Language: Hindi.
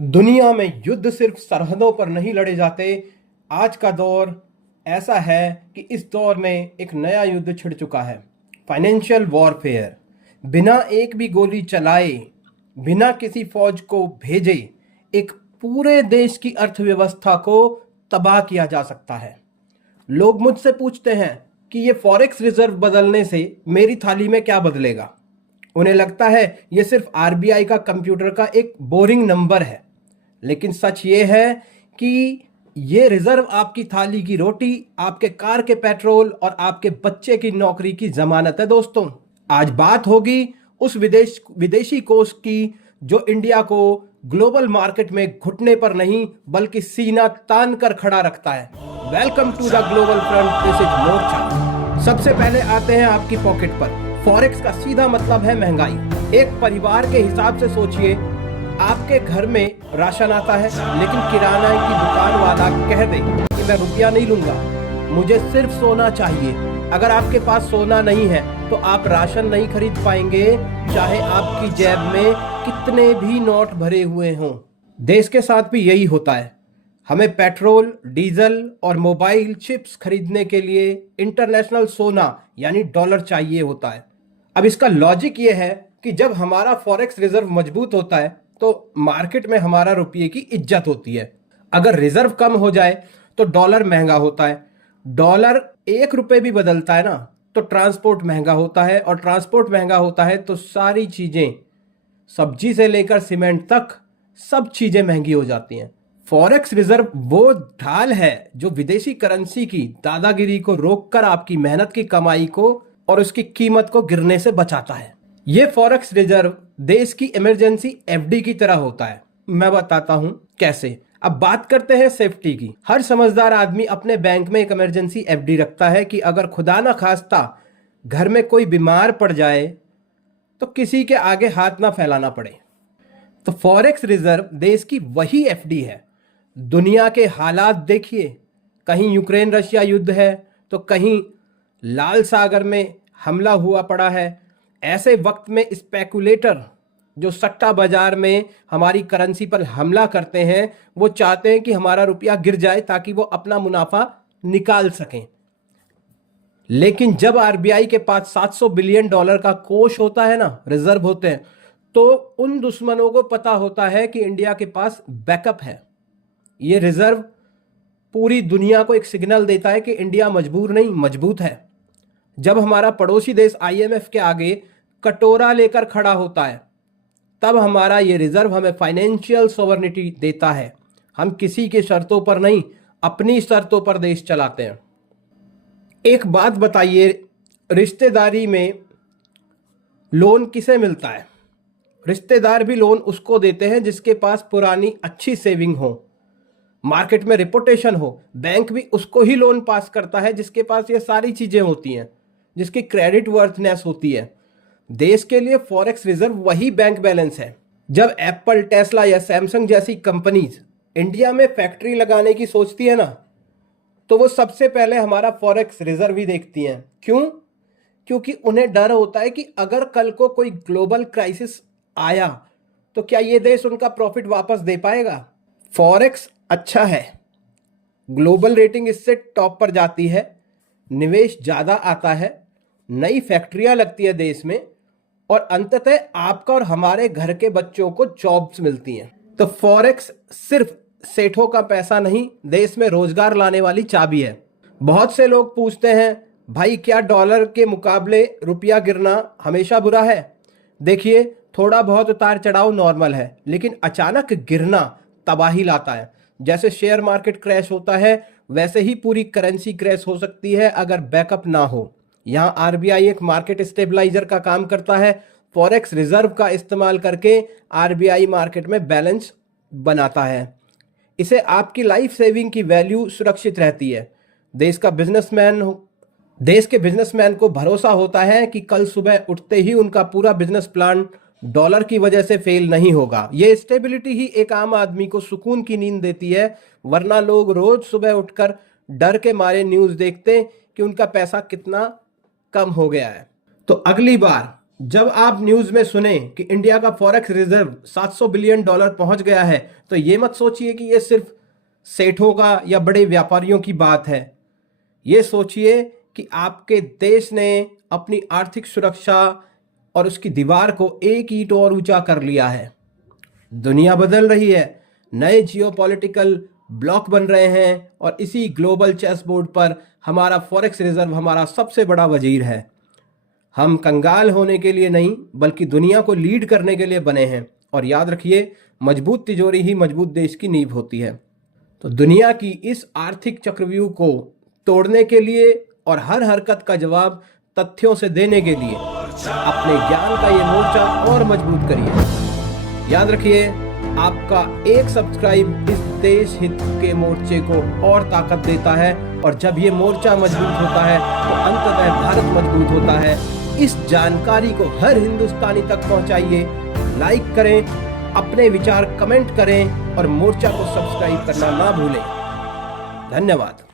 दुनिया में युद्ध सिर्फ सरहदों पर नहीं लड़े जाते। आज का दौर ऐसा है कि इस दौर में एक नया युद्ध छिड़ चुका है, फाइनेंशियल वॉरफेयर। बिना एक भी गोली चलाए, बिना किसी फौज को भेजे, एक पूरे देश की अर्थव्यवस्था को तबाह किया जा सकता है। लोग मुझसे पूछते हैं कि ये फॉरेक्स रिजर्व बदलने से मेरी थाली में क्या बदलेगा। उन्हें लगता है ये सिर्फ आरबीआई का कंप्यूटर का एक बोरिंग नंबर है, लेकिन सच ये है कि ये रिजर्व आपकी थाली की रोटी, आपके कार के पेट्रोल और आपके बच्चे की नौकरी की जमानत है। दोस्तों, आज बात होगी उस विदेशी कोष की जो इंडिया को ग्लोबल मार्केट में घुटने पर नहीं बल्कि सीना तान कर खड़ा रखता है। Welcome to the global front, this is Morcha. सबसे पहले आते हैं आपकी पॉकेट पर। फॉरेक्स का सीधा मतलब है महंगाई। एक परिवार के हिसाब से सोचिए, आपके घर में राशन आता है, लेकिन किराना की दुकान वाला कह दे कि मैं रुपया नहीं लूंगा, मुझे सिर्फ सोना चाहिए। अगर आपके पास सोना नहीं है तो आप राशन नहीं खरीद पाएंगे, चाहे आपकी जेब में कितने भी नोट भरे हुए हों। देश के साथ भी यही होता है। हमें पेट्रोल, डीजल और मोबाइल चिप्स खरीदने के लिए इंटरनेशनल सोना यानी डॉलर चाहिए होता है। अब इसका लॉजिक ये है कि जब हमारा फॉरेक्स रिजर्व मजबूत होता है तो मार्केट में हमारा रुपये की इज्जत होती है। अगर रिजर्व कम हो जाए तो डॉलर महंगा होता है। डॉलर 1 रुपये भी बदलता है ना, तो ट्रांसपोर्ट महंगा होता है, और ट्रांसपोर्ट महंगा होता है तो सारी चीजें, सब्जी से लेकर सीमेंट तक, सब चीजें महंगी हो जाती हैं। फॉरेक्स रिजर्व वो ढाल है जो विदेशी करेंसी की दादागिरी को रोककर आपकी मेहनत की कमाई को और उसकी कीमत को गिरने से बचाता है। ये फॉरेक्स रिजर्व देश की इमरजेंसी एफडी की तरह होता है। मैं बताता हूं कैसे। अब बात करते हैं सेफ्टी की। हर समझदार आदमी अपने बैंक में एक इमरजेंसी एफडी रखता है कि अगर खुदा ना खास्ता घर में कोई बीमार पड़ जाए तो किसी के आगे हाथ ना फैलाना पड़े। तो फॉरेक्स रिजर्व देश की वही एफडी है। दुनिया के हालात देखिए, कहीं यूक्रेन रशिया युद्ध है तो कहीं लाल सागर में हमला हुआ पड़ा है। ऐसे वक्त में स्पेकुलेटर जो सट्टा बाजार में हमारी करेंसी पर हमला करते हैं, वो चाहते हैं कि हमारा रुपया गिर जाए ताकि वो अपना मुनाफा निकाल सकें। लेकिन जब आरबीआई के पास $700 बिलियन का कोष होता है ना, रिजर्व होते हैं, तो उन दुश्मनों को पता होता है कि इंडिया के पास बैकअप है। ये रिजर्व पूरी दुनिया को एक सिग्नल देता है कि इंडिया मजबूर नहीं, मजबूत है। जब हमारा पड़ोसी देश आईएमएफ के आगे कटोरा लेकर खड़ा होता है, तब हमारा ये रिजर्व हमें फाइनेंशियल सोवरेनिटी देता है। हम किसी के शर्तों पर नहीं, अपनी शर्तों पर देश चलाते हैं। एक बात बताइए, रिश्तेदारी में लोन किसे मिलता है? रिश्तेदार भी लोन उसको देते हैं जिसके पास पुरानी अच्छी सेविंग हो, मार्केट में रिपुटेशन हो। बैंक भी उसको ही लोन पास करता है जिसके पास ये सारी चीजें होती हैं, जिसकी क्रेडिट वर्थनेस होती है। देश के लिए फॉरेक्स रिजर्व वही बैंक बैलेंस है। जब एप्पल, टेस्ला या सैमसंग जैसी कंपनीज इंडिया में फैक्ट्री लगाने की सोचती है ना, तो वो सबसे पहले हमारा फॉरेक्स रिजर्व ही देखती हैं। क्यों? क्योंकि उन्हें डर होता है कि अगर कल को कोई ग्लोबल क्राइसिस आया तो क्या ये देश उनका प्रॉफिट वापस दे पाएगा। फॉरेक्स अच्छा है, ग्लोबल रेटिंग इससे टॉप पर जाती है, निवेश ज्यादा आता है, नई फैक्ट्रियां लगती है देश में, और अंततः आपका और हमारे घर के बच्चों को जॉब्स मिलती हैं। तो फॉरेक्स सिर्फ सेठों का पैसा नहीं, देश में रोजगार लाने वाली चाबी है। बहुत से लोग पूछते हैं, भाई क्या डॉलर के मुकाबले रुपया गिरना हमेशा बुरा है? देखिए, थोड़ा बहुत उतार चढ़ाव नॉर्मल है, लेकिन अचानक गिरना तबाही लाता है। जैसे शेयर मार्केट क्रैश होता है, वैसे ही पूरी करेंसी क्रैश हो सकती है अगर बैकअप ना हो। यहाँ आरबीआई एक मार्केट स्टेबलाइजर का काम करता है। फॉरेक्स रिजर्व का इस्तेमाल करके आरबीआई मार्केट में बैलेंस बनाता है। इसे आपकी लाइफ सेविंग की वैल्यू सुरक्षित रहती है। देश के बिजनेसमैन को भरोसा होता है कि कल सुबह उठते ही उनका पूरा बिजनेस प्लान डॉलर की वजह से फेल नहीं होगा। ये स्टेबिलिटी ही एक आम आदमी को सुकून की नींद देती है, वरना लोग रोज सुबह उठकर डर के मारे न्यूज़ देखते कि उनका पैसा कितना कम हो गया है। तो अगली बार जब आप न्यूज़ में सुने कि इंडिया का फॉरेक्स रिजर्व $700 बिलियन पहुंच गया है, तो ये मत सोचिए कि ये सिर्फ सेठों का या बड़े व्यापारियों की बात है। ये सोचिए कि आपके देश ने अपनी आर्थिक सुरक्षा और उसकी दीवार को एक ईंट और ऊंचा कर लिया है। दुनिया बदल रही है, नए जियोपॉलिटिकल ब्लॉक बन रहे हैं और इसी ग्लोबल चेस बोर्ड पर हमारा फॉरेक्स रिजर्व हमारा सबसे बड़ा वजीर है। हम कंगाल होने के लिए नहीं बल्कि दुनिया को लीड करने के लिए बने हैं। और याद रखिए, मजबूत तिजोरी ही मजबूत देश की नींव होती है। तो दुनिया की इस आर्थिक चक्रव्यूह को तोड़ने के लिए और हर हरकत का जवाब तथ्यों से देने के लिए अपने ज्ञान का ये मोर्चा और मजबूत करिए। याद रखिए, आपका एक सब्सक्राइब इस देश हित के मोर्चे को और ताकत देता है, और जब ये मोर्चा मजबूत होता है तो अंततः भारत मजबूत होता है। इस जानकारी को हर हिंदुस्तानी तक पहुंचाइए। लाइक करें, अपने विचार कमेंट करें और मोर्चा को सब्सक्राइब करना ना भूलें। धन्यवाद।